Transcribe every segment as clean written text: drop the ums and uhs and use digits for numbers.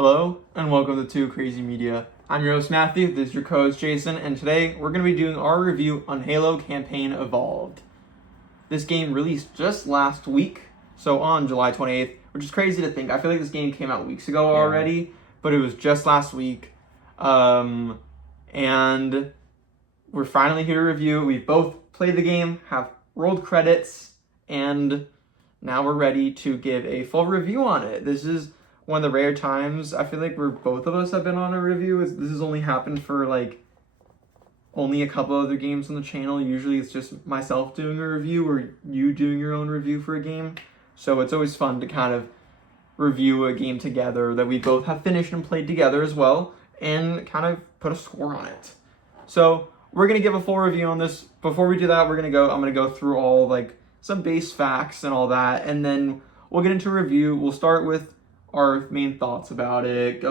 Hello, and welcome to 2CrazyMedia. I'm your host, Matthew, this is your co-host, Jason, and today we're going to be doing our review on Halo Campaign Evolved. This game released just last week, so on July 28th, which is crazy to think. I feel like this game came out weeks ago already, but it was just last week. And we're finally here to review. We've both played the game, have rolled credits, and now we're ready to give a full review on it. This is one of the rare times I feel like where both of us have been on a review. This has only happened for like only a couple other games on the channel. Usually it's just myself doing a review or you doing your own review for a game. So it's always fun to kind of review a game together that we both have finished and played together as well and kind of put a score on it. So we're going to give a full review on this. Before we do that, I'm going to go through all like some base facts and all that, and then we'll get into a review. We'll start with our main thoughts about it,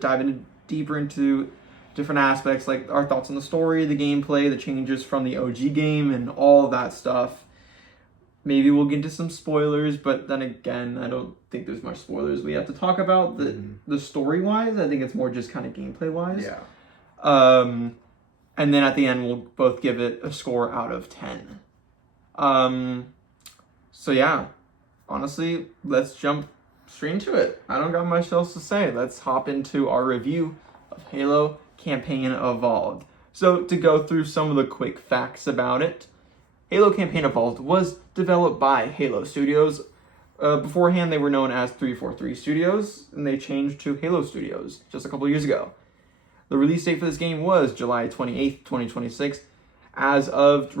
dive deeper into different aspects like our thoughts on the story, the gameplay, the changes from the OG game, and all of that stuff. Maybe we'll get into some spoilers, but then again, I don't think there's much spoilers we have to talk about. The story-wise, I think it's more just kind of gameplay-wise. Yeah. And then at the end, we'll both give it a score out of 10. So yeah, honestly, let's jump straight into it. I don't got much else to say. Let's hop into our review of Halo Campaign Evolved. So to go through some of the quick facts about it, Halo Campaign Evolved was developed by Halo Studios. Beforehand, they were known as 343 Studios, and they changed to Halo Studios just a couple years ago. The release date for this game was July 28th, 2026. As of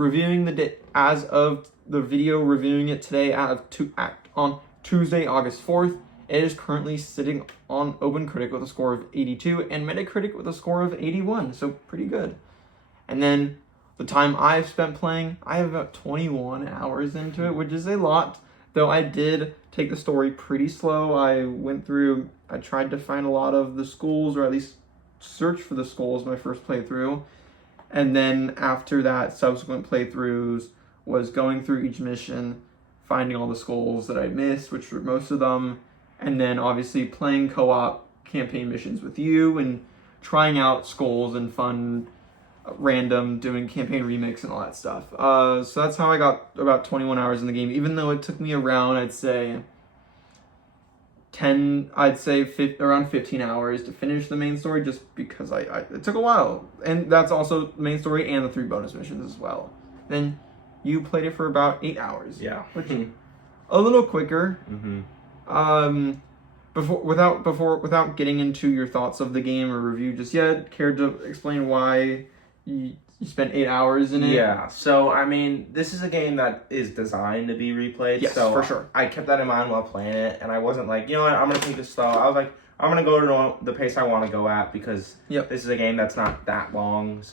the video reviewing it today on Tuesday, August 4th, it is currently sitting on OpenCritic with a score of 82 and Metacritic with a score of 81, so pretty good. And then the time I've spent playing, I have about 21 hours into it, which is a lot, though I did take the story pretty slow. I tried to find a lot of the schools, or at least search for the schools my first playthrough, and then after that, subsequent playthroughs was going through each mission, finding all the skulls that I missed, which were most of them, and then obviously playing co-op campaign missions with you and trying out skulls and fun, random, doing campaign remix and all that stuff. So that's how I got about 21 hours in the game, even though it took me around, around 15 hours to finish the main story, just because it took a while. And that's also the main story and the 3 bonus missions as well. Then you played it for about 8 hours. Yeah. Which a little quicker. Without getting into your thoughts of the game or review just yet, care to explain why you spent 8 hours in it? Yeah. So I mean, this is a game that is designed to be replayed. Yes, so for sure. I kept that in mind while playing it, and I wasn't like, you know what, I'm gonna take this slow. I was like, I'm gonna go to the pace I want to go at, because this is a game that's not that long,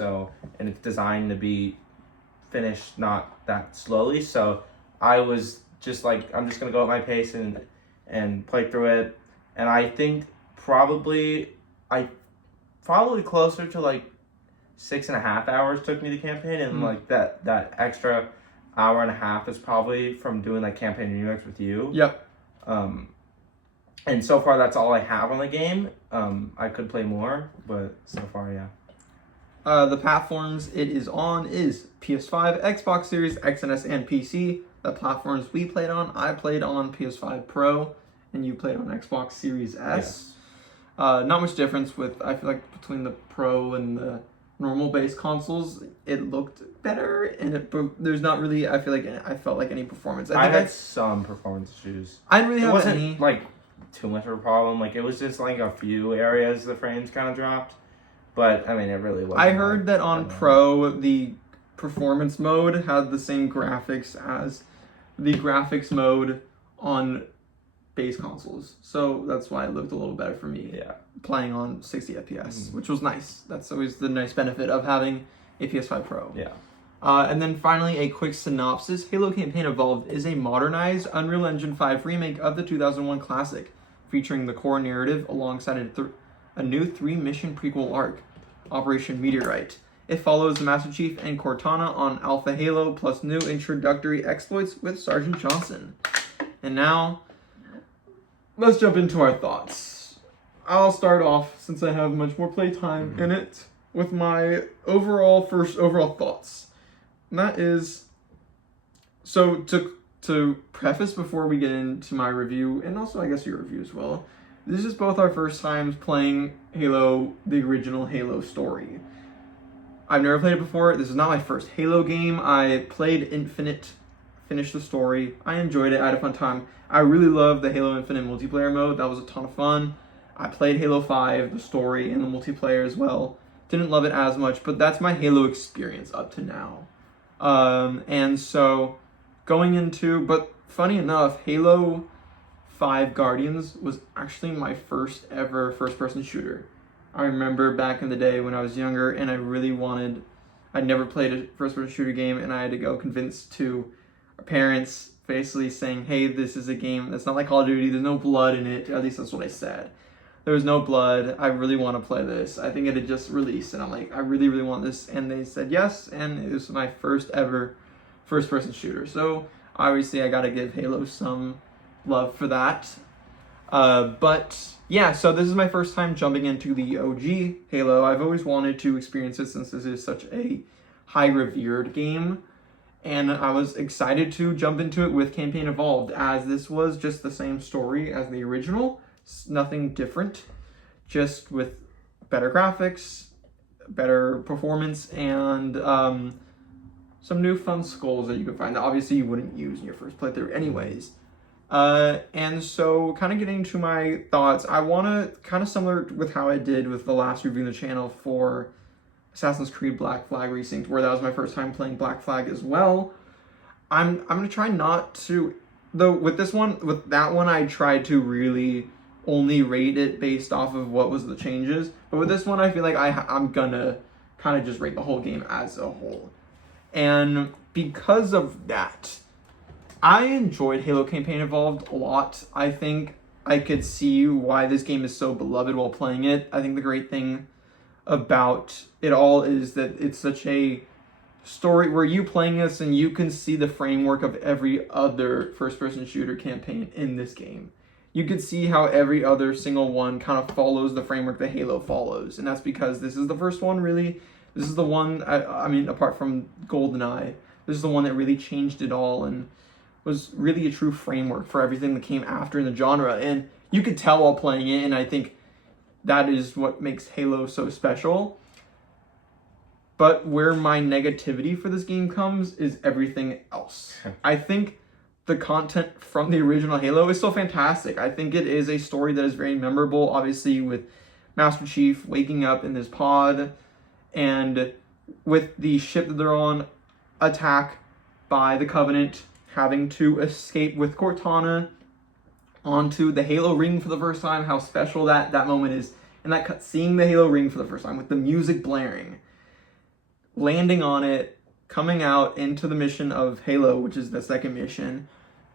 and it's designed to be finished not that slowly. So I was just like, I'm just gonna go at my pace and play through it. And I think probably closer to like 6.5 hours took me the campaign, and like that extra hour and a half is probably from doing like campaign remix with you. Yep. And so far that's all I have on the game. I could play more, but so far, yeah. The platforms it is on is PS5, Xbox Series X and S, and PC. The platforms we played on, I played on PS5 Pro, and you played on Xbox Series S. Yes. Not much difference I feel like between the Pro and the normal base consoles. It looked better, and there's not really, I felt like any performance. I had some performance issues. I didn't really have any. Like too much of a problem. Like it was just like a few areas the frames kind of dropped. But, I mean, it really wasn't. I heard that on Pro, the performance mode had the same graphics as the graphics mode on base consoles. So that's why it looked a little better for me playing on 60 FPS, which was nice. That's always the nice benefit of having a PS5 Pro. Yeah. And then finally, a quick synopsis. Halo Campaign Evolved is a modernized Unreal Engine 5 remake of the 2001 classic, featuring the core narrative alongside a new 3-mission prequel arc, Operation Meteorite. It follows the Master Chief and Cortana on Alpha Halo, plus new introductory exploits with Sergeant Johnson. And now, let's jump into our thoughts. I'll start off, since I have much more playtime in it, with my overall thoughts. And that is, so to preface before we get into my review, and also I guess your review as well, this is both our first times playing Halo, the original Halo story. I've never played it before. This is not my first Halo game. I played Infinite, finished the story. I enjoyed it. I had a fun time. I really loved the Halo Infinite multiplayer mode. That was a ton of fun. I played Halo 5, the story, and the multiplayer as well. Didn't love it as much, but that's my Halo experience up to now. And so going into, but funny enough, Halo 5 Guardians was actually my first ever first-person shooter. I remember back in the day when I was younger and I really wanted, I'd never played a first-person shooter game, and I had to go convince to our parents, basically saying, hey, this is a game that's not like Call of Duty, there's no blood in it, at least that's what I said. There was no blood, I really want to play this. I think it had just released, and I'm like, I really, really want this, and they said yes, and it was my first ever first-person shooter. So obviously I gotta give Halo some love for that. But yeah, so this is my first time jumping into the OG Halo. I've always wanted to experience it since this is such a high revered game, and I was excited to jump into it with Campaign Evolved, as this was just the same story as the original, nothing different, just with better graphics, better performance, and some new fun skulls that you could find that obviously you wouldn't use in your first playthrough anyways. And so kind of getting to my thoughts, I want to kind of similar with how I did with the last review on the channel for Assassin's Creed Black Flag Resynced, where that was my first time playing Black Flag as well. I'm going to try not to, though with that one I tried to really only rate it based off of what was the changes, but with this one I feel like I'm gonna kind of just rate the whole game as a whole. And because of that, I enjoyed Halo Campaign Evolved a lot. I think I could see why this game is so beloved while playing it. I think the great thing about it all is that it's such a story where you playing this and you can see the framework of every other first-person shooter campaign in this game. You could see how every other single one kind of follows the framework that Halo follows. And that's because this is the first one, really. This is the one, I mean, apart from GoldenEye, this is the one that really changed it all and was really a true framework for everything that came after in the genre. And you could tell while playing it, and I think that is what makes Halo so special. But where my negativity for this game comes is everything else. I think the content from the original Halo is so fantastic. I think it is a story that is very memorable, obviously with Master Chief waking up in this pod, and with the ship that they're on, attack by the Covenant, having to escape with Cortana onto the Halo ring for the first time, how special that moment is. And that cut, seeing the Halo ring for the first time with the music blaring, landing on it, coming out into the mission of Halo, which is the second mission,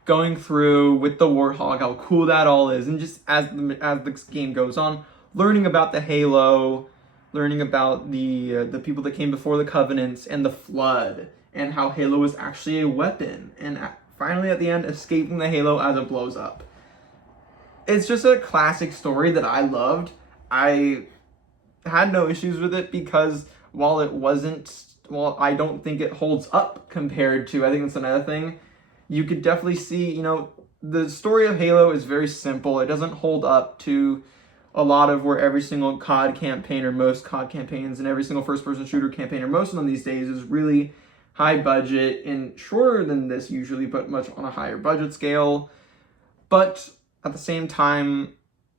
going through with the Warthog, how cool that all is, and just as the game goes on, learning about the Halo, learning about the people that came before the Covenants and the Flood, and how Halo is actually a weapon, and finally at the end, escaping the Halo as it blows up. It's just a classic story that I loved. I had no issues with it because while I don't think it holds up compared to, I think that's another thing, you could definitely see, the story of Halo is very simple. It doesn't hold up to a lot of where every single COD campaign, or most COD campaigns, and every single first-person shooter campaign, or most of them these days, is really high budget and shorter than this usually, but much on a higher budget scale. But at the same time,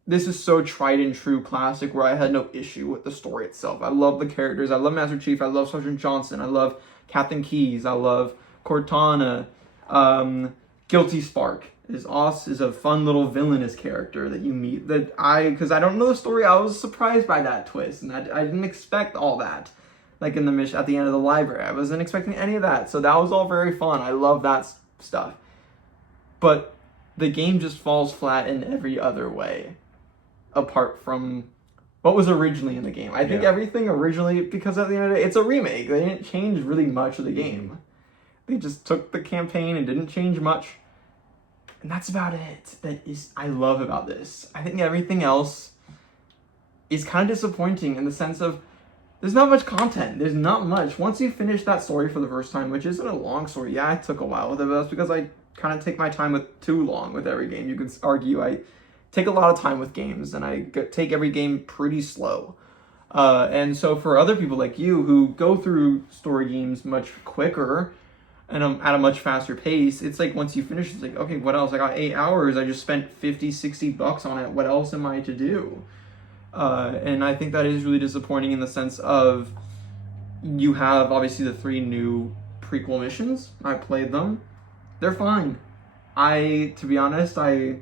this is so tried and true classic where I had no issue with the story itself. I love the characters. I love Master Chief. I love Sergeant Johnson. I love Captain Keyes. I love Cortana. Guilty Spark is a fun little villainous character that you meet because I don't know the story. I was surprised by that twist, and I didn't expect all that. Like in the mission at the end of the library, I wasn't expecting any of that. So that was all very fun. I love that stuff. But the game just falls flat in every other way, apart from what was originally in the game. I think everything originally, because at the end of the day, it's a remake. They didn't change really much of the game. They just took the campaign and didn't change much. And that's about it. That is I love about this. I think everything else is kind of disappointing in the sense of there's not much content. There's not much. Once you finish that story for the first time, which isn't a long story, yeah, it took a while with it, but that's because I kind of take my time with too long with every game. You could argue I take a lot of time with games, and I take every game pretty slow. And so for other people like you who go through story games much quicker and at a much faster pace, it's like once you finish, it's like, okay, what else? I got 8 hours. I just spent $50-$60 on it. What else am I to do? And I think that is really disappointing in the sense of you have obviously the 3 new prequel missions. I played them. They're fine. To be honest, I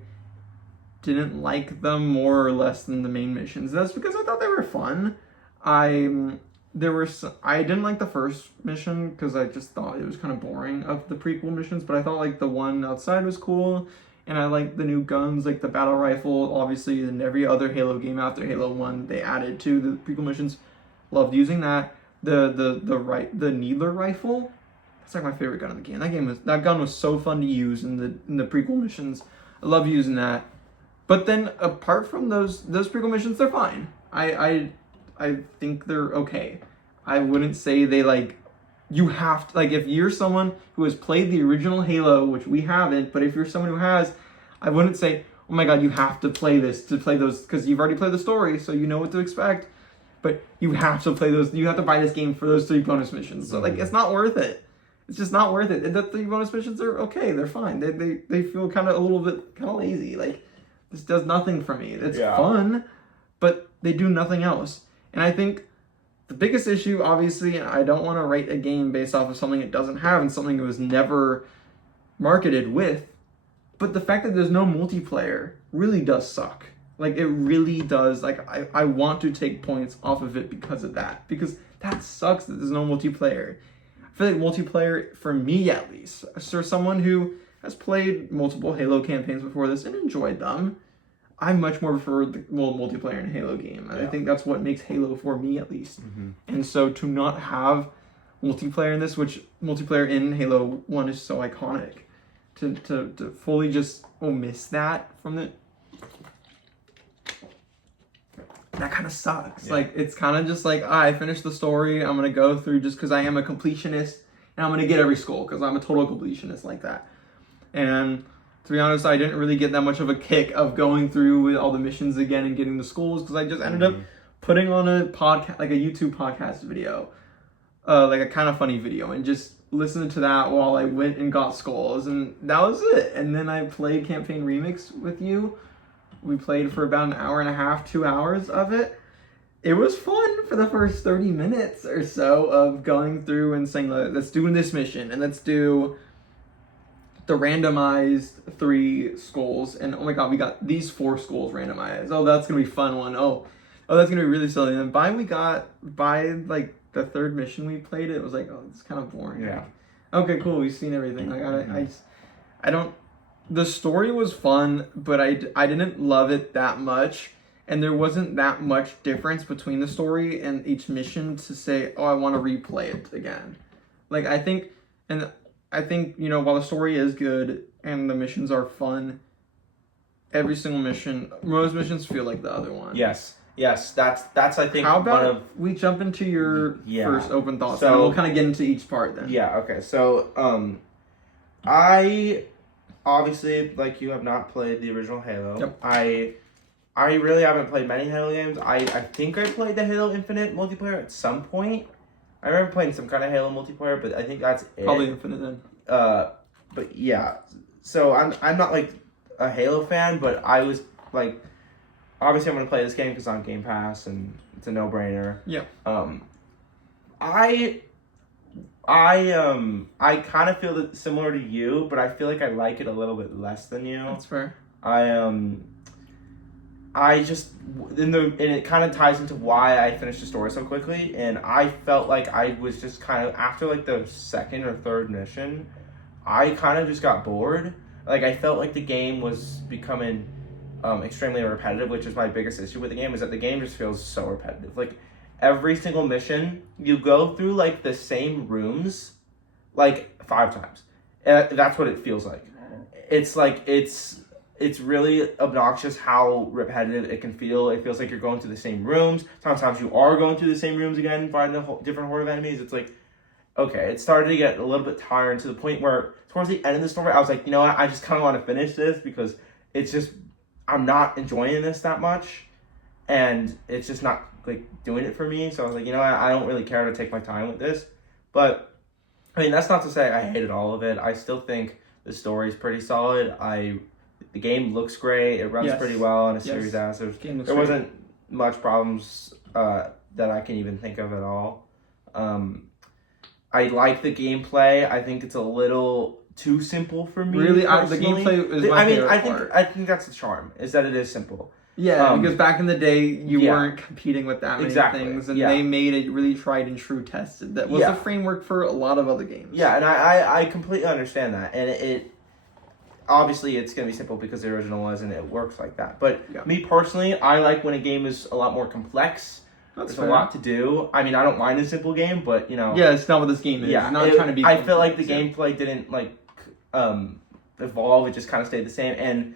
didn't like them more or less than the main missions. That's because I thought they were fun. I didn't like the first mission because I just thought it was kind of boring of the prequel missions, but I thought like the one outside was cool, and I liked the new guns, like the battle rifle, obviously, and every other Halo game after Halo 1 they added to the prequel missions. Loved using that. The Needler rifle, that's like my favorite gun in the game. That gun was so fun to use in the prequel missions. I love using that. But then apart from those prequel missions, they're fine. I think they're okay. I wouldn't say they like, you have to, like, if you're someone who has played the original Halo, which we haven't, but if you're someone who has, I wouldn't say, oh my god, you have to play this to play those, because you've already played the story, so you know what to expect. But you have to play those, you have to buy this game for those 3 bonus missions. So, like, it's not worth it. It's just not worth it. And the 3 bonus missions are okay, they're fine. They feel kind of a little bit kind of lazy. Like, this does nothing for me. It's fun, but they do nothing else. And I think the biggest issue, obviously, and I don't want to rate a game based off of something it doesn't have and something it was never marketed with, but the fact that there's no multiplayer really does suck. Like, it really does. Like, I want to take points off of it because of that. Because that sucks that there's no multiplayer. I feel like multiplayer, for me at least, for someone who has played multiple Halo campaigns before this and enjoyed them, I much more prefer the multiplayer in a Halo game. Yeah. I think that's what makes Halo for me, at least. Mm-hmm. And so to not have multiplayer in this, which multiplayer in Halo 1 is so iconic, to fully just miss that from the... That kind of sucks. Yeah. Like, it's kind of just like, I finished the story, I'm going to go through just because I am a completionist, and I'm going to get every skull because I'm a total completionist like that. And to be honest, I didn't really get that much of a kick of going through with all the missions again and getting the skulls, because I just ended up putting on a podcast, like a YouTube podcast video, like a KindaFunny video, and just listening to that while I went and got skulls, and that was it. And then I played Campaign Remix with you. We played for about an hour and a half, 2 hours of it. It was fun for the first 30 minutes or so of going through and saying, let's do this mission, and let's do the randomized 3 skulls, and oh my god, we got these 4 skulls randomized. Oh, that's gonna be a fun one. Oh, that's gonna be really silly. And by like the 3rd mission we played, it was like, oh, it's kind of boring. Yeah. Like, okay, cool, we've seen everything. Like, I don't. The story was fun, but I didn't love it that much, and there wasn't that much difference between the story and each mission to say, oh, I want to replay it again. Like, I think, you know, while the story is good and the missions are fun, every single mission, most missions feel like the other one. Yes, that's I think. How about we jump into your first open thoughts, and we'll kind of get into each part then. Yeah. Okay. So, I obviously, like, you have not played the original Halo. Yep. I really haven't played many Halo games. I think I played the Halo Infinite multiplayer at some point. I remember playing some kind of Halo multiplayer, but I think that's it. Probably Infinite then. But yeah, so I'm not like a Halo fan, but I was like, obviously I'm gonna play this game because it's on Game Pass and it's a no-brainer. Yeah. I kind of feel that similar to you, but I feel like I like it a little bit less than you. That's fair. I just and it kind of ties into why I finished the story so quickly, and I felt like I was just kind of, after like the 2nd or 3rd mission, I kind of just got bored. Like, I felt like the game was becoming extremely repetitive, which is my biggest issue with the game, is that the game just feels so repetitive. Like, every single mission, you go through like the same rooms like 5 times. That's what it feels like. It's like it's really obnoxious how repetitive it can feel. It feels like you're going through the same rooms. Sometimes you are going through the same rooms again, fighting a different horde of enemies. It's like, okay, it started to get a little bit tiring to the point where towards the end of the story, I was like, you know what, I just kind of want to finish this because it's just, I'm not enjoying this that much. And it's just not like doing it for me. So I was like, you know what, I don't really care to take my time with this. But I mean, that's not to say I hated all of it. I still think the story's pretty solid. The game looks great. It runs pretty well on a Series S. There wasn't much problems that I can even think of at all. I like the gameplay. I think it's a little too simple for me. Really, the gameplay is my favorite part. I think that's the charm, is that it is simple. Yeah, because back in the day, you weren't competing with that many things, and they made it really tried and true tested. That was the framework for a lot of other games. Yeah, and I completely understand that, and it obviously it's going to be simple because the original was, and it works like that. But me personally, I like when a game is a lot more complex. There's a lot to do. I mean, I don't mind a simple game, but, you know. Yeah, it's not what this game is. Yeah, it's not trying to be I feel like the gameplay didn't, like, evolve. It just kind of stayed the same. And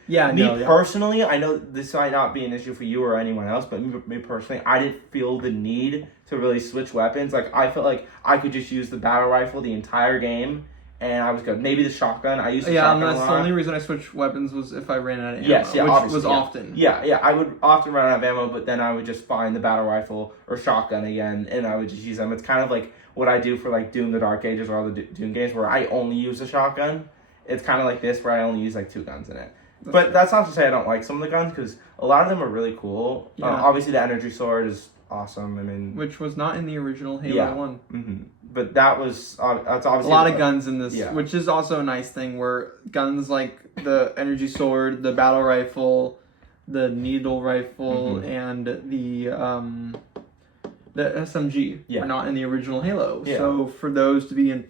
personally, I know this might not be an issue for you or anyone else, but me personally, I didn't feel the need to really switch weapons. Like, I felt like I could just use the battle rifle the entire game, and I was good. Maybe the shotgun. I used the shotgun a lot. Yeah, the only reason I switched weapons was if I ran out of ammo, which was often. Yeah, I would often run out of ammo, but then I would just find the battle rifle or shotgun again, and I would just use them. It's kind of like what I do for, like, Doom: The Dark Ages or all the Doom games, where I only use the shotgun. It's kind of like this, where I only use, like, 2 guns in it. But that's not to say I don't like some of the guns, because a lot of them are really cool. Yeah. Obviously, the energy sword is awesome. I mean, which was not in the original Halo 1. Mm-hmm. But that's obviously a lot of guns in this, which is also a nice thing, where guns like the energy sword, the battle rifle, the needle rifle, and the SMG were not in the original Halo. Yeah. So for those to be in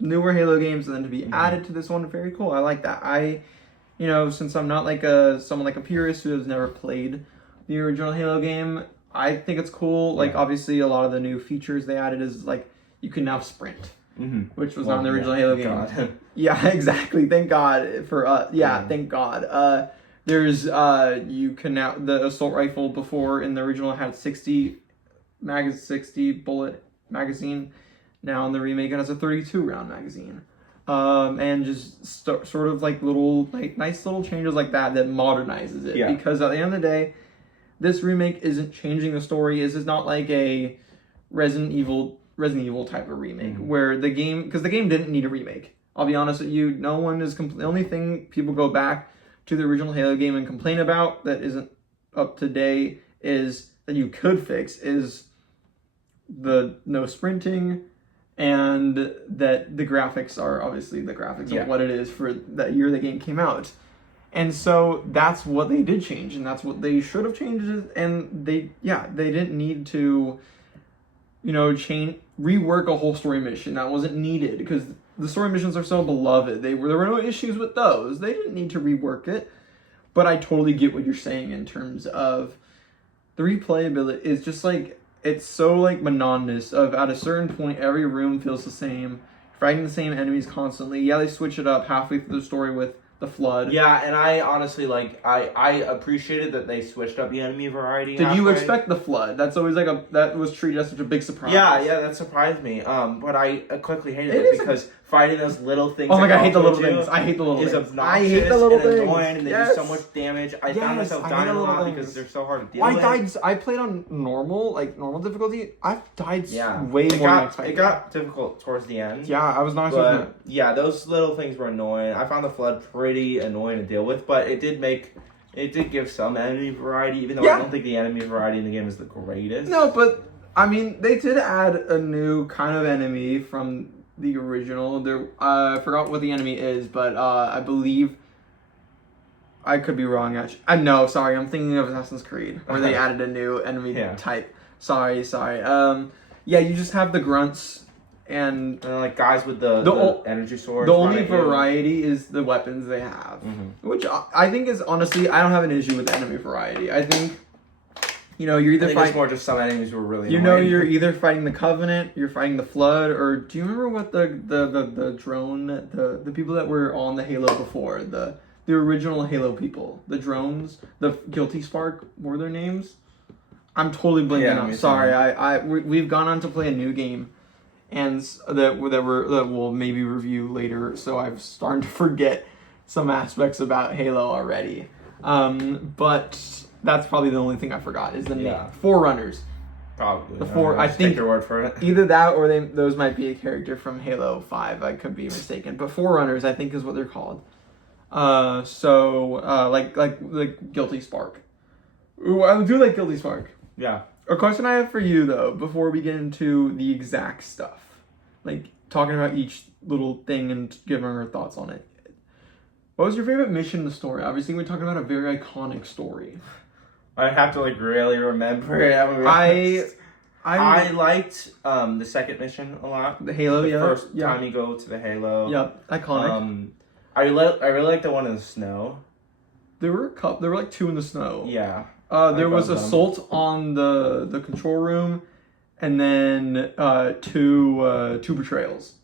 newer Halo games and then to be added to this one, very cool. I like that. Since I'm not like someone like a purist who has never played the original Halo game, I think it's cool. Like, obviously, a lot of the new features they added is, like, you can now sprint, which was not in the original Halo game. Yeah, exactly. Thank God for us. Thank God. There's you can now, the assault rifle before in the original had 60 bullet magazine. Now in the remake it has a 32 round magazine. And just sort of like little, like, nice little changes like that modernizes it. Yeah. Because at the end of the day, this remake isn't changing the story. This is not like a Resident Evil type of remake where the game, because the game didn't need a remake. I'll be honest with you, no one is the only thing people go back to the original Halo game and complain about that isn't up to date is that you could fix is the no sprinting, and that the graphics are obviously the graphics of what it is for that year the game came out. And so that's what they did change, and that's what they should have changed, and they didn't need to rework a whole story mission. That wasn't needed because the story missions are so beloved. There were no issues with those. They didn't need to rework it. But I totally get what you're saying in terms of the replayability is just like, it's so like monotonous of at a certain point every room feels the same, fighting the same enemies constantly. Yeah, they switch it up halfway through the story with the flood. Yeah, and I honestly I appreciated that they switched up the enemy variety. Did you expect the flood? That's always that was treated as such a big surprise. Yeah, that surprised me. But I quickly hated it because fighting those little things. Oh my god, I hate the little things. I hate the little things. Is obnoxious. I hate the little things. Annoying, and they do so much damage. I found myself dying a lot because they're so hard to deal with. I played on normal difficulty. I've died way more than expected. It got difficult towards the end. Yeah, I was not expecting it. Yeah, those little things were annoying. I found the flood pretty annoying to deal with, but it did give some enemy variety, even though I don't think the enemy variety in the game is the greatest. No, but I mean, they did add a new kind of enemy from the original. I forgot what the enemy is, but I believe, I could be wrong actually. No, sorry, I'm thinking of Assassin's Creed, where they added a new enemy type. Sorry. You just have the grunts and like guys with the energy swords. The only variety is the weapons they have, which I think is honestly, I don't have an issue with enemy variety. I think you're either fighting. It's more just some enemies were really annoying. You're either fighting the Covenant, you're fighting the Flood, or do you remember what the drone, the people that were on the Halo before, the the original Halo people, the drones, the Guilty Spark were their names. I'm totally blanking out. Sorry, we've gone on to play a new game, and that we'll maybe review later. So I've started to forget some aspects about Halo already. But that's probably the only thing I forgot is the name. Forerunners. Probably. The four. I think take your word for it. Either that or those might be a character from Halo 5. I could be mistaken, but Forerunners I think is what they're called. Like Guilty Spark. Ooh, I do like Guilty Spark. Yeah. A question I have for you though, before we get into the exact stuff, like talking about each little thing and giving our thoughts on it. What was your favorite mission in the story? Obviously, we're talking about a very iconic story. I have to really remember it. I liked the second mission a lot. The Halo, the first time you go to the Halo. Yep, iconic. I really liked the one in the snow. There were There were like two in the snow. Yeah. There was assault on the control room, and then two betrayals.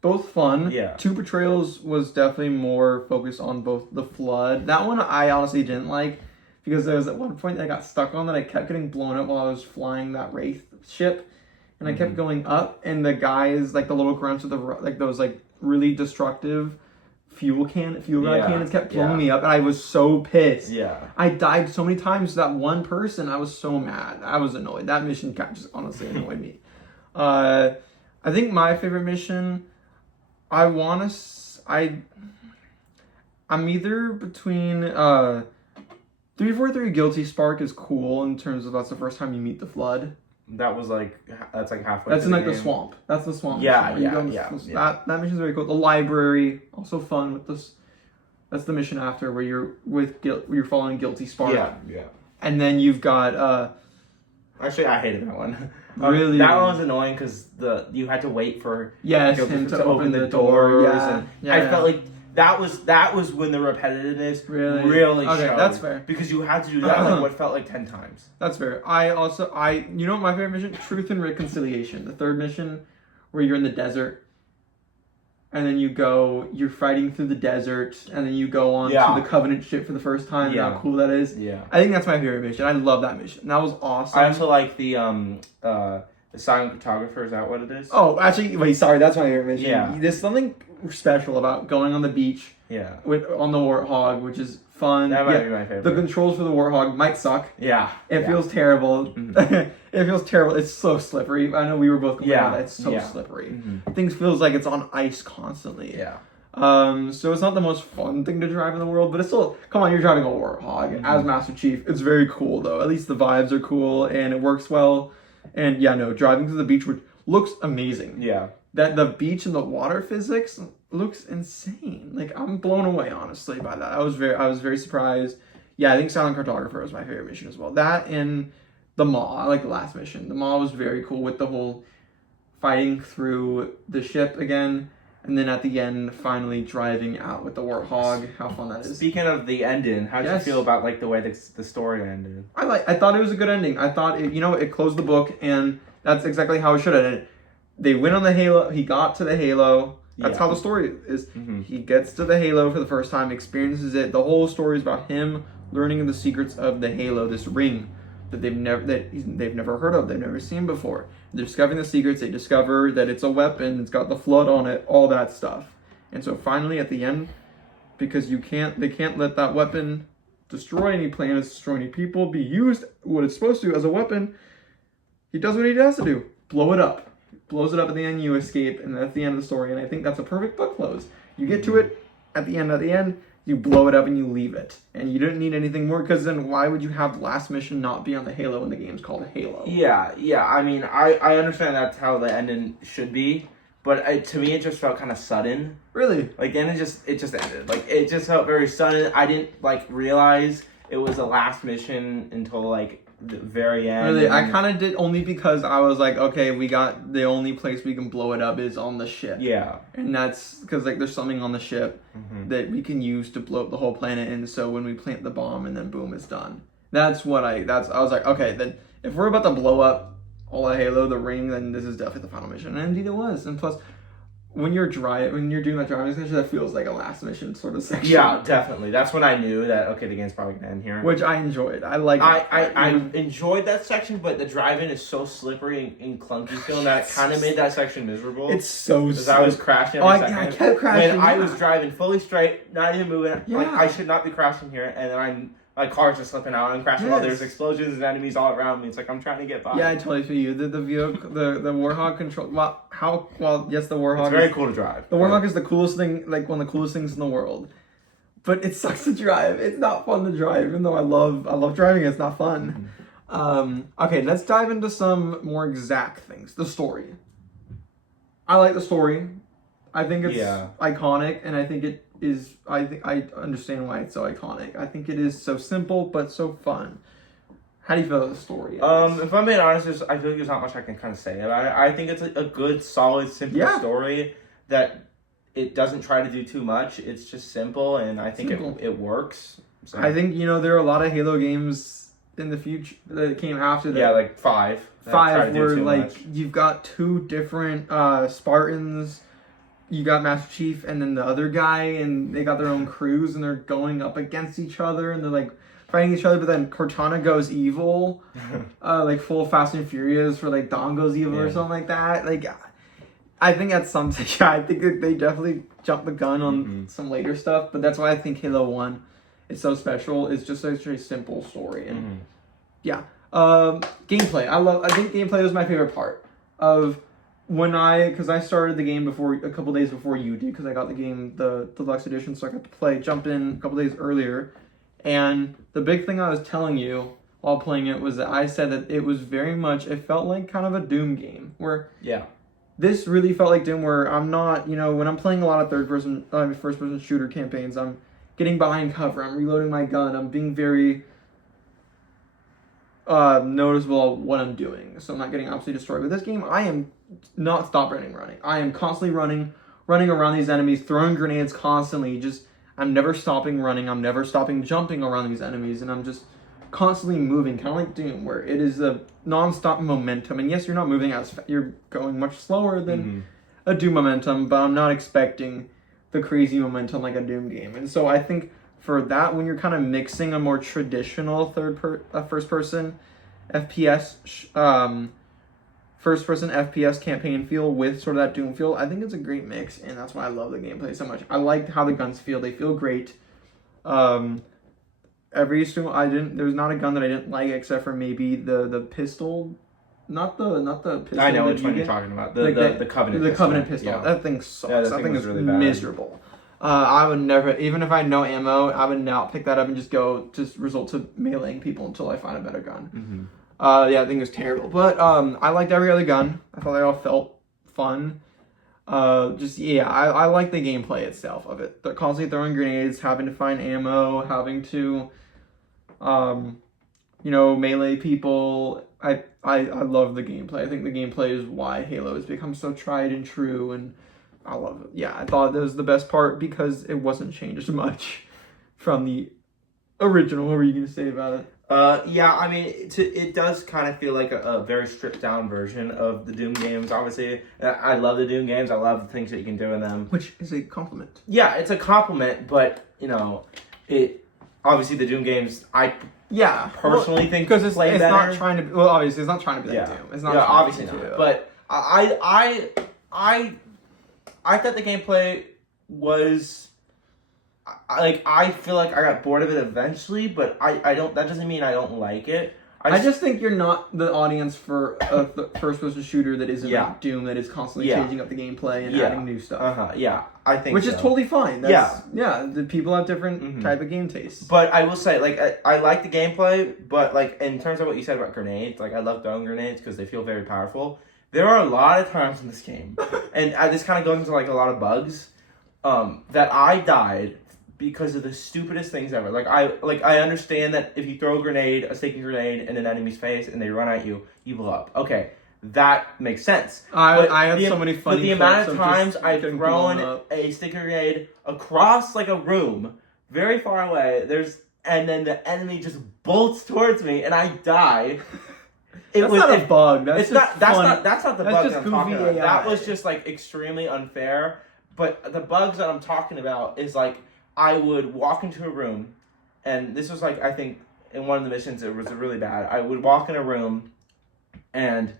Both fun. Yeah. Two betrayals was definitely more focused on both the flood. That one I honestly didn't like because there was at one point that I got stuck on that I kept getting blown up while I was flying that Wraith ship, and I kept going up, and the guys like the little grunts with those really destructive fuel cannons kept blowing me up, and I was so pissed. Yeah. I died so many times to that one person. I was so mad. I was annoyed. That mission just honestly annoyed me. I think my favorite mission, I'm either between 343 Guilty Spark is cool in terms of that's the first time you meet the flood. That's halfway. That's in the swamp. That's the swamp. Yeah. That mission's very cool. The library, also fun with this. That's the mission after where you're following Guilty Spark. Yeah. And then you've got Actually, I hated that one. Really? That one was annoying because you had to wait for him to open the door. Yeah. I felt like that was when the repetitiveness really okay, showed. That's fair. Because you had to do that what felt like 10 times. That's fair. You know what my favorite mission? Truth and Reconciliation. The third mission where you're in the desert. And then you're fighting through the desert, and then you go on to the Covenant ship for the first time. Yeah. How cool that is. Yeah. I think that's my favorite mission. I love that mission. That was awesome. I also like the silent cartographer. Is that what it is? Oh, actually, wait, sorry, that's my favorite mission. Yeah. There's something special about going on the beach. Yeah. On the Warthog, which is fun. That might be my favorite. The controls for the Warthog might suck. Yeah. It feels terrible. Mm-hmm. It feels terrible. It's so slippery. I know we were both complaining about it. It's so slippery. Mm-hmm. Things feels like it's on ice constantly. Yeah. So it's not the most fun thing to drive in the world, but it's still, come on, you're driving a Warthog as Master Chief. It's very cool though. At least the vibes are cool and it works well. And driving to the beach which looks amazing. Yeah. That the beach and the water physics looks insane. Like I'm blown away honestly by that. I was very surprised. Yeah, I think Silent Cartographer was my favorite mission as well. That and the Maw. I like the last mission. The Maw was very cool with the whole fighting through the ship again. And then at the end, finally driving out with the Warthog. How fun that is. Speaking of the ending, how did you feel about the way the story ended? I thought it was a good ending. I thought it closed the book, and that's exactly how it should have ended. They went on the Halo. He got to the Halo. That's how the story is. Mm-hmm. He gets to the Halo for the first time, experiences it. The whole story is about him learning the secrets of the Halo, this ring that they've never heard of, they've never seen before. They're discovering the secrets. They discover that it's a weapon. It's got the flood on it. All that stuff. And so finally, at the end, because they can't let that weapon destroy any planets, destroy any people, be used what it's supposed to as a weapon. He does what he has to do: blow it up. Blows it up at the end. You escape, and that's the end of the story. And I think that's a perfect book close. You get to it at the end. You blow it up and you leave it. And you didn't need anything more, because then why would you have the last mission not be on the Halo when the game's called Halo? Yeah. I mean, I understand that's how the ending should be, but to me it just felt kind of sudden. Really? Then it just ended. It just felt very sudden. I didn't realize it was the last mission until the very end. Really? I kind of did, only because I was like, okay, we got the only place we can blow it up is on the ship. Yeah. And that's because there's something on the ship that we can use to blow up the whole planet, and so when we plant the bomb and then boom, it's done. I was like, okay, then if we're about to blow up all of Halo, the ring, then this is definitely the final mission. And indeed it was. And plus, when you're doing that driving section, that feels like a last mission sort of section. Yeah, definitely. That's when I knew that okay, the game's probably gonna end here. Which I enjoyed. I enjoyed that section, but the drive-in is so slippery and clunky feeling that kind of made that section miserable. It's so because I was crashing every second. I kept crashing. When I was driving fully straight, not even moving. Yeah. Like, I should not be crashing here, and then my car's just slipping out and crashing while there's explosions and enemies all around me. It's like I'm trying to get by. Yeah, I totally feel you. The vehicle, the Warhawk control. Yes, the Warhawk. It's very cool to drive. The Warhawk is the coolest thing, like one of the coolest things in the world. But it sucks to drive. It's not fun to drive, even though I love driving. It's not fun. Okay, let's dive into some more exact things. The story. I like the story. I think it's iconic, and I think it is. I understand why it's so iconic. I think it is so simple but so fun. How do you feel about the story? If I'm being honest, I feel like there's not much I can kind of say about it. I think it's a good, solid, simple story that it doesn't try to do too much. It's just simple, and I think it works. So. I think there are a lot of Halo games in the future that came after that. Yeah, like 5. Where like you've got 2 different Spartans. You got Master Chief and then the other guy, and they got their own crews, and they're going up against each other, and they're like fighting each other. But then Cortana goes evil, like full Fast and Furious, where like Dom goes evil or something like that. Like, I think that's something. Yeah, I think that they definitely jumped the gun on some later stuff, but that's why I think Halo 1 is so special. It's just such a simple story, and gameplay. I think gameplay was my favorite part of. Because I started the game a couple days before you did, because I got the game, the deluxe edition, so I got to jump in a couple days earlier. And the big thing I was telling you while playing it was that I said that it was it felt like kind of a Doom game, where this really felt like Doom, where I'm not, when I'm playing a lot of first-person shooter campaigns, I'm getting behind cover, I'm reloading my gun, I'm being very noticeable what I'm doing, so I'm not getting absolutely destroyed. With this game, I am not running. I am constantly running around these enemies, throwing grenades constantly. I'm never stopping running. I'm never stopping jumping around these enemies, and I'm just constantly moving, kind of like Doom, where it is a non-stop momentum. And yes, you're not moving you're going much slower than a Doom momentum, but I'm not expecting the crazy momentum like a Doom game. And so I think for that, when you're kind of mixing a more traditional first-person FPS, first-person FPS campaign feel with sort of that Doom feel, I think it's a great mix, and that's why I love the gameplay so much. I like how the guns feel; they feel great. There's not a gun that I didn't like except for maybe the pistol. Not the pistol. I know which one you're talking about. The Covenant. The Covenant pistol. Yeah. That thing sucks. Yeah, that thing is really miserable. I would never, even if I had no ammo, I would not pick that up and just resort to meleeing people until I find a better gun. That thing was terrible. But I liked every other gun. I thought they all felt fun. I like the gameplay itself of it. They're constantly throwing grenades, having to find ammo, having to, melee people. I love the gameplay. I think the gameplay is why Halo has become so tried and true, and I love it. Yeah, I thought that was the best part because it wasn't changed much from the original. What were you going to say about it? I mean, it does kind of feel like a very stripped down version of the Doom games. Obviously, I love the Doom games. I love the things that you can do in them. Which is a compliment. Yeah, it's a compliment, but, obviously the Doom games, I personally think because it's not trying to. Well, obviously, it's not trying to be like Doom. It's not. Yeah, obviously not. But I thought the gameplay was. I feel like I got bored of it eventually, but I don't. That doesn't mean I don't like it. I just think you're not the audience for a first-person shooter that isn't like Doom, that is constantly changing up the gameplay and adding new stuff. I think which is totally fine. The people have different type of game tastes. But I will say, I like the gameplay, but in terms of what you said about grenades, I love throwing grenades because they feel very powerful. There are a lot of times in this game, and this kind of goes into a lot of bugs, that I died because of the stupidest things ever. I understand that if you throw a sticky grenade in an enemy's face and they run at you, you blow up. Okay, that makes sense. I have so many funny. But the amount of times I've thrown a sticky grenade across a room, very far away, and then the enemy just bolts towards me and I die. That's not a bug. That's not the bug that I'm talking about. AI. That was just like extremely unfair. But the bugs that I'm talking about is like I would walk into a room, and this was like I think in one of the missions it was really bad. I would walk in a room, and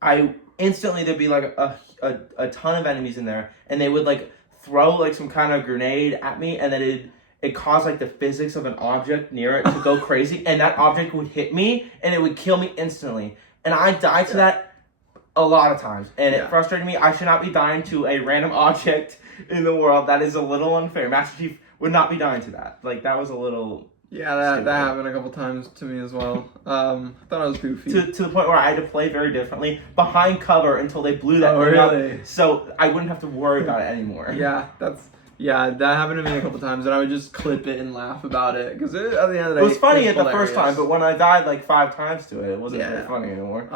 I instantly there'd be like a ton of enemies in there, and they would like throw like some kind of grenade at me, and then it caused like the physics of an object near it to go crazy, and that object would hit me and it would kill me instantly. And I died to that a lot of times, and it frustrated me. I should not be dying to a random object in the world. That is a little unfair. Master Chief would not be dying to that. Like that was a little that happened a couple times to me as well. I thought it was goofy to the point where I had to play very differently behind cover until they blew that thing up, so I wouldn't have to worry about it anymore. That happened to me a couple times, and I would just clip it and laugh about it because at the end of the day, it was funny at the first time, but when I died like 5 times to it, it wasn't very funny anymore.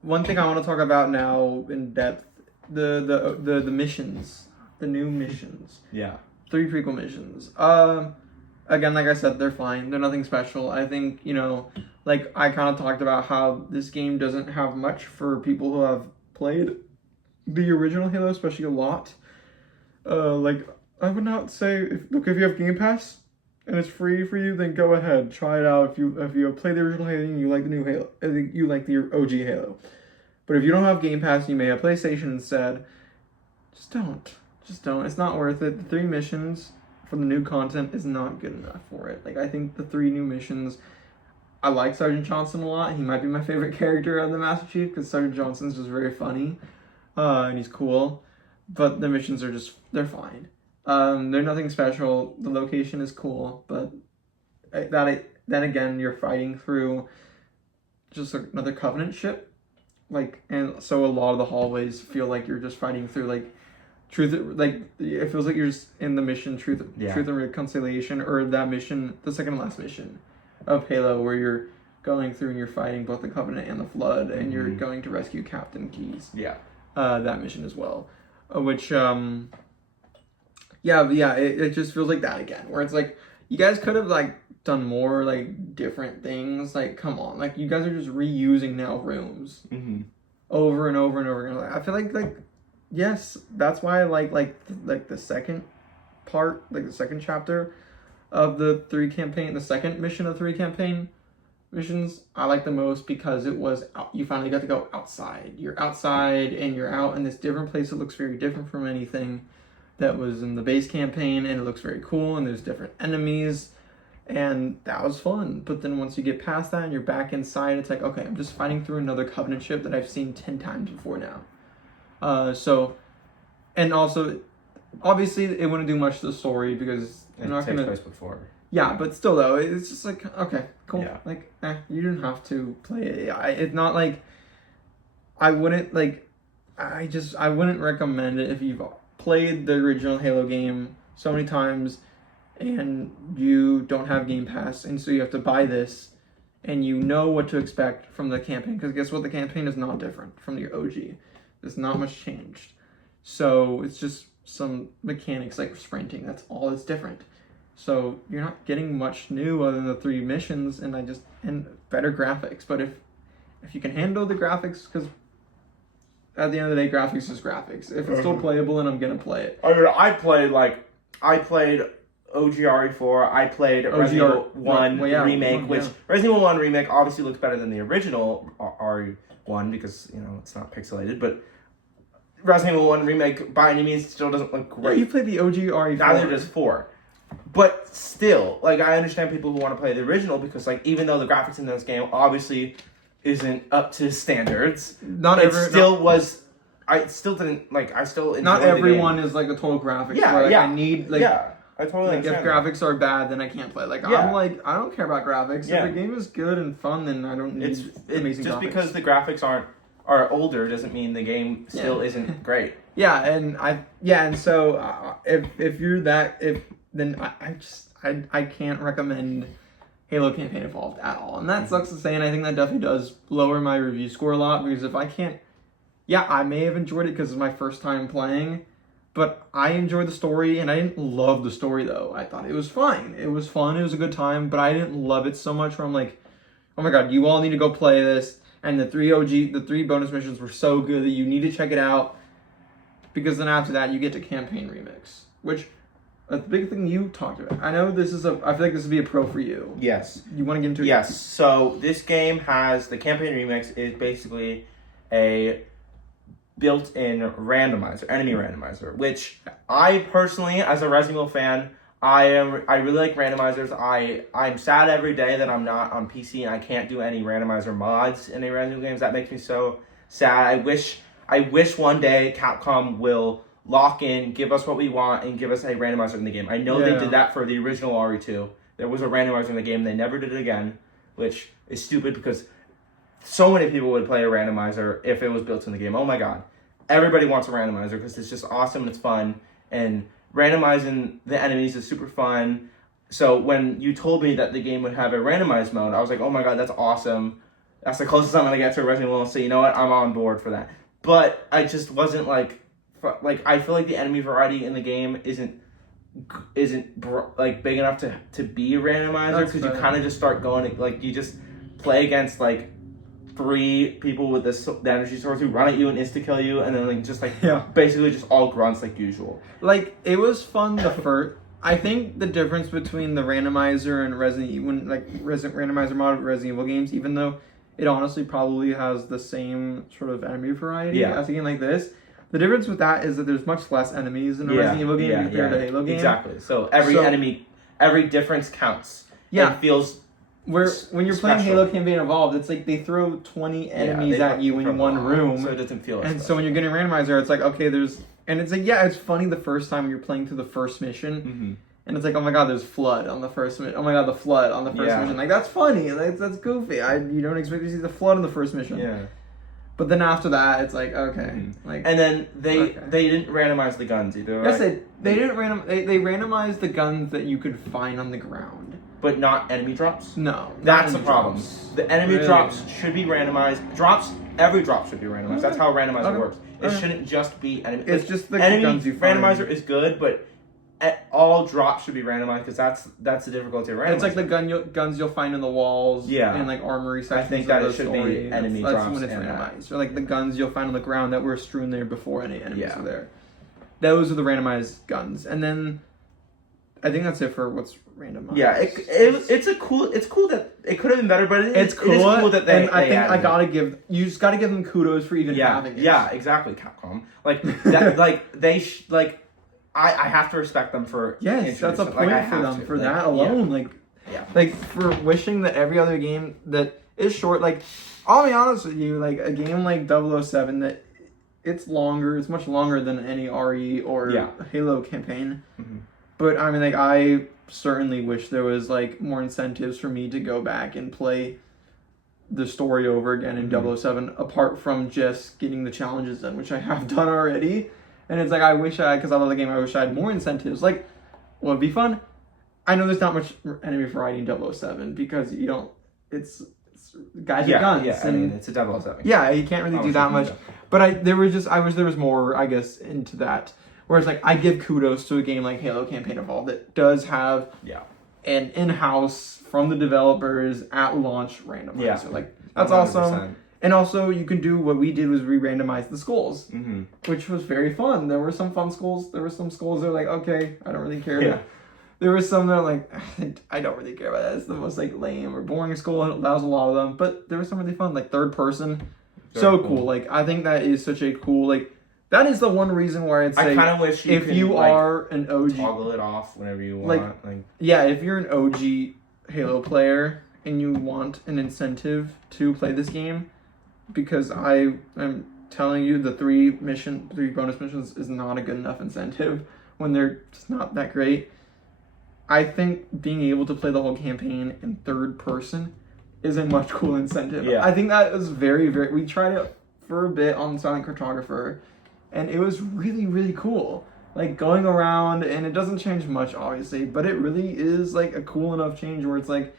One thing I want to talk about now in depth, the missions, the new missions. 3 prequel missions. Again, like I said, they're fine. They're nothing special. I think, like I kind of talked about how this game doesn't have much for people who have played the original Halo, especially a lot. Like, I would not say, if you have Game Pass and it's free for you, then go ahead, try it out. If you have played the original Halo and you like the new Halo, I think you like the OG Halo. But if you don't have Game Pass and you may have PlayStation instead, just don't. It's not worth it. The 3 missions for the new content is not good enough for it. Like, I think the 3 new missions, I like Sergeant Johnson a lot. He might be my favorite character of the Master Chief because Sergeant Johnson's just very funny, and he's cool. But the missions are they're fine. They're nothing special. The location is cool, but then again, you're fighting through just another Covenant ship. Like, and so a lot of the hallways feel like you're just fighting through like it feels like you're just in the mission Truth and Reconciliation, or that mission, the second to last mission of Halo, where you're going through and you're fighting both the Covenant and the Flood, and you're going to rescue Captain Keyes. That mission as well. Which, it just feels like that again, where it's like, you guys could have, like, done more, like, different things. Like, come on. Like, you guys are just reusing now rooms over and over and over again. Like, I feel like, yes, that's why I like the second part, like, the second chapter of the 3 campaign, the second mission of 3 campaign missions, I like the most because it was you finally got to go outside. You're outside and you're out in this different place that looks very different from anything that was in the base campaign, and it looks very cool, and there's different enemies, and that was fun. But then once you get past that and you're back inside, it's like, okay, I'm just fighting through another Covenant ship that I've seen 10 times before now. And also, obviously it wouldn't do much to the story because you're not gonna place before. Yeah, but still though, it's just like, okay, cool. Yeah. Like, you didn't have to play it. It's not like I wouldn't recommend it if you've played the original Halo game so many times and you don't have Game Pass, and so you have to buy this and you know what to expect from the campaign, because guess what? The campaign is not different from the OG. There's not much changed. So it's just some mechanics like sprinting. That's all that's different. So you're not getting much new other than the 3 missions and better graphics. But if you can handle the graphics, because at the end of the day, graphics is graphics. If it's still playable, and I'm gonna play it. I mean, I played OG RE4. I played Resident Evil 1 remake, which Resident Evil 1 remake obviously looks better than the original RE1 because it's not pixelated, but Resident Evil 1 remake by any means still doesn't look great. Yeah, you played the OG RE4. Neither does 4. But still, like, I understand people who want to play the original because, like, even though the graphics in this game obviously isn't up to standards, I still didn't, like, I still enjoyed not the everyone game. Is, like, a total graphics. Yeah, where, like, I need, like... Yeah, I totally understand if graphics are bad, then I can't play. Like, I'm like, I don't care about graphics. If the game is good and fun, then I don't need amazing just graphics. Because the graphics are older doesn't mean the game still isn't great. And so if you're that, then I can't recommend Halo Campaign Evolved at all. And that sucks to say, and I think that definitely does lower my review score a lot, because if I can't... Yeah, I may have enjoyed it because it's my first time playing, but I enjoyed the story, and I didn't love the story, though. I thought it was fine. It was fun, it was a good time, but I didn't love it so much where I'm like, oh my god, you all need to go play this. And the 3 bonus missions were so good that you need to check it out. Because then after that, you get to Campaign Remix, which a big thing you talked about. I know this is I feel like this would be a pro for you. Yes. You want to get into it? Yes. So this game has, the Campaign Remix is basically a built-in randomizer, enemy randomizer, which I personally, as a Resident Evil fan, I really like randomizers. I'm sad every day that I'm not on PC and I can't do any randomizer mods in any Resident Evil games. That makes me so sad. I wish one day Capcom will lock in, give us what we want, and give us a randomizer in the game. I know they did that for the original RE2. There was a randomizer in the game. They never did it again, which is stupid because so many people would play a randomizer if it was built in the game. Oh my god. Everybody wants a randomizer because it's just awesome and it's fun. And randomizing the enemies is super fun. So when you told me that the game would have a randomized mode, I was like, oh my god, that's awesome. That's the closest I'm going to get to a Resident Evil. So you know what? I'm on board for that. But I just wasn't like I feel like the enemy variety in the game isn't like big enough to be a randomizer, because you kind of just start going like you just play against like 3 people with the energy swords who run at you and insta kill you, and then like just like basically just all grunts like usual. Like it was fun the first. I think the difference between the randomizer and Resident Evil, randomizer mod of Resident Evil games, even though it honestly probably has the same sort of enemy variety as a game like this. The difference with that is that there's much less enemies in a Resident Evil game compared to a Halo game. Exactly. So every difference counts. Yeah. It feels when you're playing Halo Campaign Evolved, it's like they throw 20 enemies at you in one room. So it doesn't feel as And so when you're getting a randomizer, it's like, okay, and it's like, it's funny the first time you're playing through the first mission. Mm-hmm. And it's like, oh my god, there's flood on the first mission. Oh my god, the flood on the first mission. Like, that's funny. That's goofy. You don't expect to see the flood on the first mission. Yeah. But then after that, it's like, okay. Mm-hmm. Like, and then they didn't randomize the guns either. Right? Yes, they didn't they randomized the guns that you could find on the ground. But not enemy drops? No. That's the problem. The enemy drops should be randomized. Every drop should be randomized. Okay. That's how randomizer works. It shouldn't just be enemy. It's just the enemy guns you find. Randomizer is good, but all drops should be randomized because that's the difficulty of randomizer. It's like the guns you'll find in the walls and like armory sections. I think that it should be enemy drops. That's when it's randomized. Or like the guns you'll find on the ground that were strewn there before any enemies were there. Those are the randomized guns. And then I think that's it for what's randomized. Yeah, it's cool that it could have been better, but it's cool. It is cool that they. And I think you just gotta give them kudos for even having it. Yeah, exactly, Capcom. Like that, I have to respect them for. Yes, that's a point for them for that alone. Like for wishing that every other game that is short. Like, I'll be honest with you, like a game like 007 that it's much longer than any RE or Halo campaign. Mm-hmm. But I mean, like, I certainly wish there was like more incentives for me to go back and play the story over again in 007, apart from just getting the challenges done, which I have done already. And it's like, because I love the game, I wish I had more incentives. Like, what would be fun? I know there's not much enemy variety in 007 because it's guys with guns. Yeah, I mean, it's a 007. Yeah, you can't really do that much. But I wish there was more, I guess, into that. Whereas, like, I give kudos to a game like Halo Campaign Evolved that does have an in-house, from the developers, at launch randomizer. Yeah. Like, that's 100%. Awesome. And also, you can do what we did was we randomized the skulls, which was very fun. There were some fun skulls. There were some skulls that were like, okay, I don't really care. Yeah. There were some that are like, I don't really care about that. It's the most like lame or boring skull. That was a lot of them. But there was some really fun, like third person. So cool. Like, I think that is such a cool, like, that is the one reason where I'd say, I kind of wish you are an OG, toggle it off whenever you want. Yeah, if you're an OG Halo player and you want an incentive to play this game, because I am telling you the 3 bonus missions is not a good enough incentive when they're just not that great. I think being able to play the whole campaign in third person is a much cool incentive. Yeah. I think that is very, very... We tried it for a bit on Silent Cartographer, and it was really, really cool. Like, going around, and it doesn't change much, obviously, but it really is, like, a cool enough change where it's like,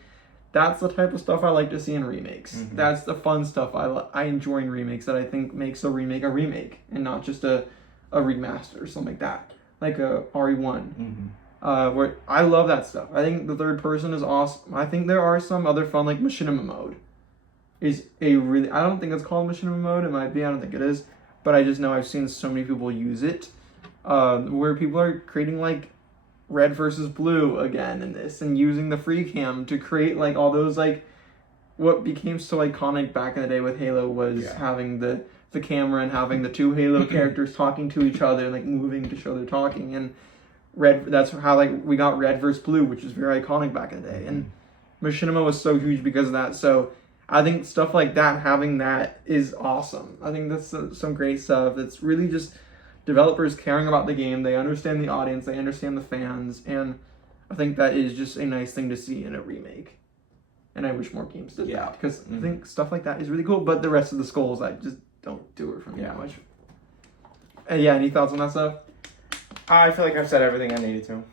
that's the type of stuff I like to see in remakes. Mm-hmm. That's the fun stuff I enjoy in remakes that I think makes a remake, and not just a remaster or something like that. Like a RE1. Where I love that stuff. I think the third person is awesome. I think there are some other fun, like Machinima mode, is a really, I don't think it's called machinima mode. It might be. I don't think it is. But I just know I've seen so many people use it, where people are creating like red versus blue again in this, and using the free cam to create like all those like what became so iconic back in the day with Halo was having the camera and having the two Halo characters talking to each other and like moving to show they're talking. And red, that's how like we got red versus blue, which is very iconic back in the day. And machinima was so huge because of that. So I think stuff like that, having that is awesome. I think that's some great stuff. It's really just developers caring about the game. They understand the audience. They understand the fans. And I think that is just a nice thing to see in a remake. And I wish more games did that. Because I think stuff like that is really cool. But the rest of the skulls, I just don't do it for me that much. And yeah, any thoughts on that stuff? I feel like I've said everything I needed to.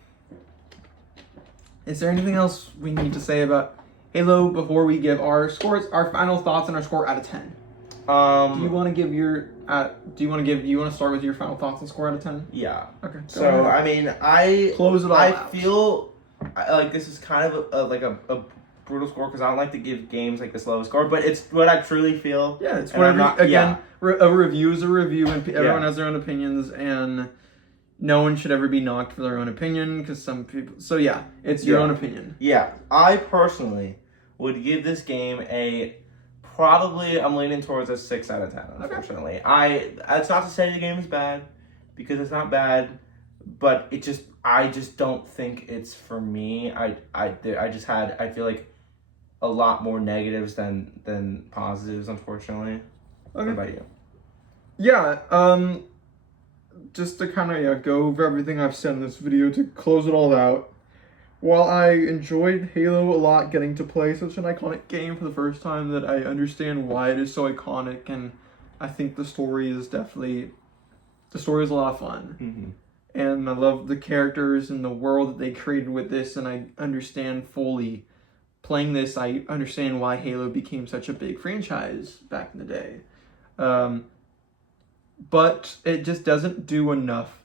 Is there anything else we need to say about Halo before we give our scores, our final thoughts, and our score out of 10? Do you want to give your? Do you want to start with your final thoughts and score out of 10? Yeah. Okay. So I mean, I close it all out. feel like this is kind of a brutal score because I don't like to give games like this low score, but it's what I truly feel. Yeah, it's whatever. A review is a review, and everyone has their own opinions, and no one should ever be knocked for their own opinion because some people. So yeah, it's your own opinion. Yeah, I personally would give this game probably I'm leaning towards a 6 out of 10. Unfortunately, it's not to say the game is bad because it's not bad, but I just don't think it's for me. I feel like a lot more negatives than positives, unfortunately. Okay. What about you? Yeah, just to kind of go over everything I've said in this video to close it all out. While I enjoyed Halo a lot, getting to play such an iconic game for the first time, that I understand why it is so iconic, and I think the story is a lot of fun. Mm-hmm. And I love the characters and the world that they created with this, and I understand fully playing this, I understand why Halo became such a big franchise back in the day. But it just doesn't do enough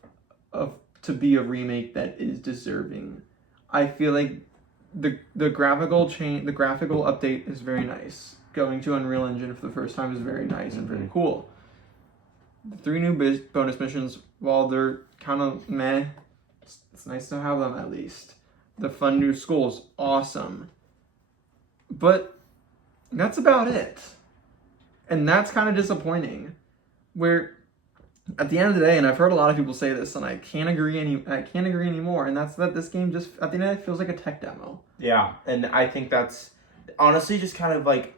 to be a remake that is deserving. I feel like the graphical update is very nice. Going to Unreal Engine for the first time is very nice and very cool. The 3 new bonus missions, while they're kind of meh, it's nice to have them at least. The fun new schools, awesome. But that's about it. And that's kind of disappointing. Where at the end of the day, and I've heard a lot of people say this, and I can't agree anymore, and that's that this game just at the end of the day feels like a tech demo. Yeah, and I think that's honestly just kind of like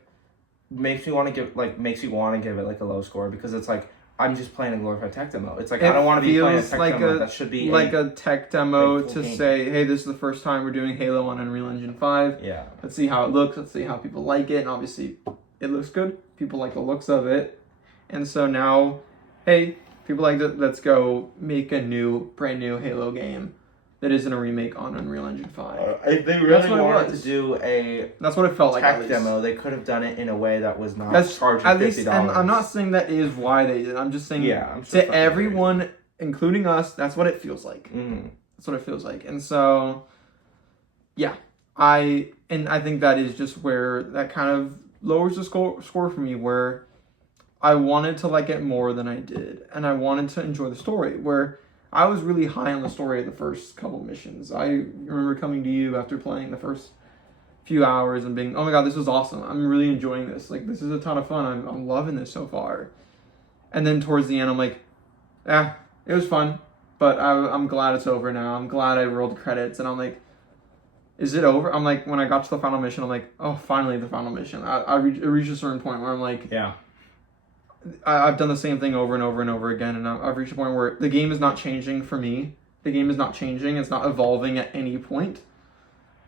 makes me want to give it like a low score, because it's like I'm just playing a glorified tech demo. It's like I don't want to be playing a tech demo that should be like a tech demo to say, hey, this is the first time we're doing Halo on Unreal Engine 5. Yeah. Let's see how it looks. Let's see how people like it. And obviously, it looks good. People like the looks of it. And so now, hey, people like that. Let's go make a brand new Halo game that isn't a remake on Unreal Engine 5. If they really wanted to do that's what it felt like. Tech demo, they could have done it in a way that was not charging $50. And I'm not saying that is why they did. I'm just saying to everyone, including us, that's what it feels like. Mm-hmm. That's what it feels like. And so, yeah, I think that is just where that kind of lowers the score for me, where I wanted to like it more than I did, and I wanted to enjoy the story, where I was really high on the story of the first couple of missions. I remember coming to you after playing the first few hours and being, oh my god, this is awesome. I'm really enjoying this. Like, this is a ton of fun. I'm loving this so far. And then towards the end, I'm like, it was fun, but I'm glad it's over now. I'm glad I rolled the credits, and I'm like, is it over? I'm like, when I got to the final mission, I'm like, oh, finally the final mission. I reached a certain point where I'm like, I've done the same thing over and over and over again, and I've reached a point where the game is not changing for me. The game is not changing. It's not evolving at any point.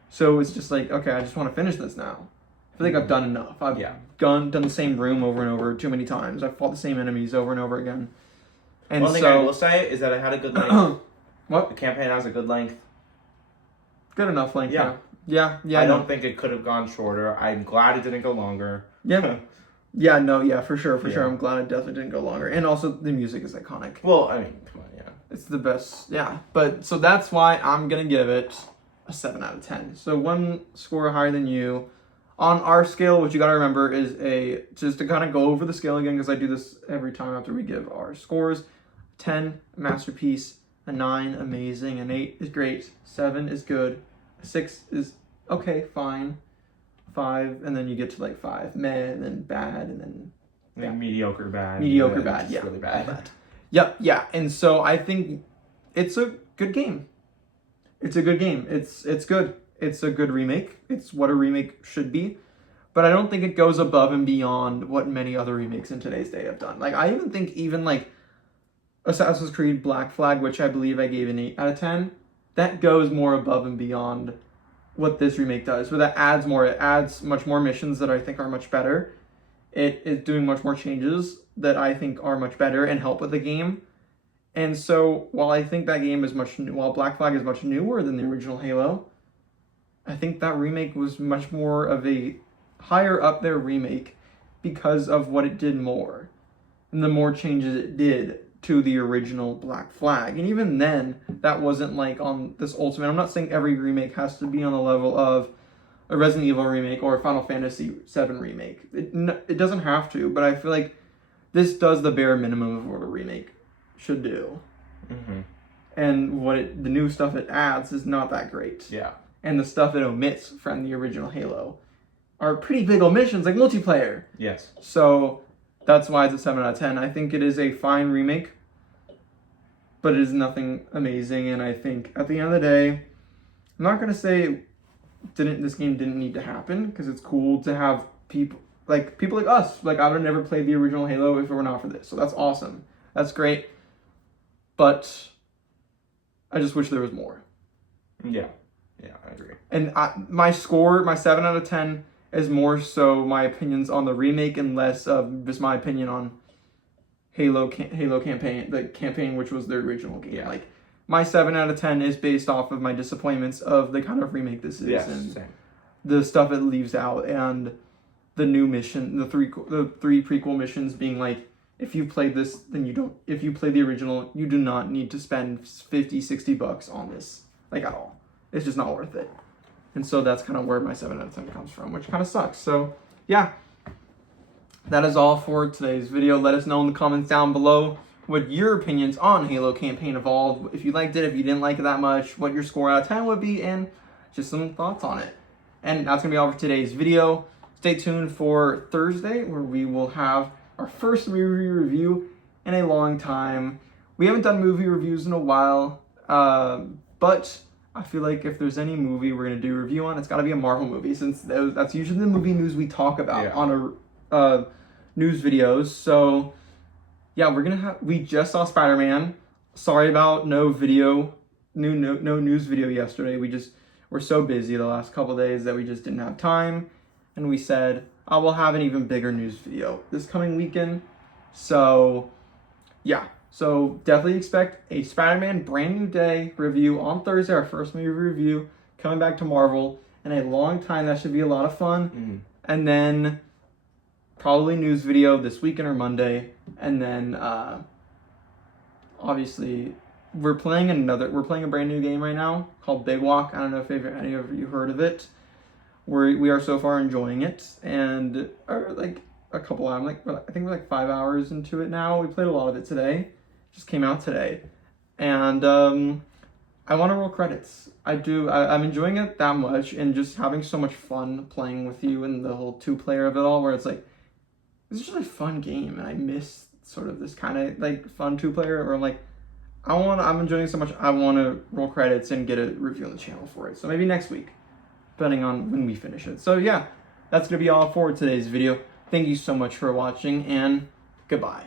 So it's just like, okay, I just want to finish this now. I feel like I've done enough. I've done the same room over and over too many times. I've fought the same enemies over and over again. And one thing I will say is that I had a good length. What? The campaign has a good length. Good enough length. Yeah. I don't think it could have gone shorter. I'm glad it didn't go longer. Yeah. For sure. I'm glad it definitely didn't go longer. And also, the music is iconic. Well, I mean, come on, it's the best, But, so that's why I'm going to give it a 7 out of 10. So one score higher than you. On our scale, what you got to remember is just to kind of go over the scale again, because I do this every time after we give our scores. 10, masterpiece. A 9, amazing. An 8 is great. 7 is good. A 6 is okay, fine. 5, and then you get to like 5, meh, and then bad, and then like mediocre bad. Mediocre bad, yeah. Really bad. Yep, yeah. And so I think it's a good game. It's a good game. It's good. It's a good remake. It's what a remake should be. But I don't think it goes above and beyond what many other remakes in today's day have done. Like, I even think like Assassin's Creed Black Flag, which I believe I gave an 8 out of 10, that goes more above and beyond what this remake does. But that adds more. It adds much more missions that I think are much better. It is doing much more changes that I think are much better and help with the game. And so while I think that game is while Black Flag is much newer than the original Halo, I think that remake was much more of a higher up there remake because of what it did more and the more changes it did to the original Black Flag. And even then, that wasn't like on this ultimate. I'm not saying every remake has to be on the level of a Resident Evil remake or a Final Fantasy VII remake. It doesn't have to, but I feel like this does the bare minimum of what a remake should do. Mm-hmm. And the new stuff it adds is not that great. Yeah. And the stuff it omits from the original Halo are pretty big omissions, like multiplayer. Yes. So that's why it's a 7 out of 10. I think it is a fine remake, but it is nothing amazing. And I think at the end of the day, I'm not going to say this game didn't need to happen, because it's cool to have people like us. Like, I would have never played the original Halo if it were not for this. So that's awesome. That's great. But I just wish there was more. Yeah. Yeah, I agree. And my 7 out of 10 is more so my opinions on the remake and less of just my opinion on Halo campaign, the campaign, which was the original game. Yeah. Like, my 7 out of 10 is based off of my disappointments of the kind of remake this is, and same. the stuff it leaves out, and the new mission, the three prequel missions being like, if you played this, then you don't. If you play the original, you do not need to spend $50-$60 on this, like, at all. It's just not worth it. And so that's kind of where my 7 out of 10 comes from, which kind of sucks. So yeah, that is all for today's video. Let us know in the comments down below what your opinions on Halo Campaign Evolved, if you liked it, if you didn't like it that much, what your score out of 10 would be, and just some thoughts on it. And that's going to be all for today's video. Stay tuned for Thursday, where we will have our first movie review in a long time. We haven't done movie reviews in a while, but I feel like if there's any movie we're going to do a review on, it's got to be a Marvel movie, since that's usually the movie news we talk about on our news videos. So yeah, we just saw Spider-Man. Sorry about no news video yesterday. We're so busy the last couple days that we just didn't have time. And we said, we'll have an even bigger news video this coming weekend. So yeah, so definitely expect a Spider-Man Brand New Day review on Thursday, our first movie review, coming back to Marvel in a long time. That should be a lot of fun. Mm-hmm. And then probably news video this weekend or Monday. And then obviously we're playing a brand new game right now called Big Walk. I don't know if any of you heard of it. We are so far enjoying it, and like a couple hours, I think we're like 5 hours into it now. We played a lot of it today. Just came out today. And I want to roll credits. I do. I'm enjoying it that much, and just having so much fun playing with you and the whole 2-player of it all, where it's like, it's just a fun game, and I miss sort of this kind of like fun 2-player where I'm like, I'm enjoying it so much, I want to roll credits and get a review on the channel for it. So maybe next week, depending on when we finish it. So yeah, that's going to be all for today's video. Thank you so much for watching, and goodbye.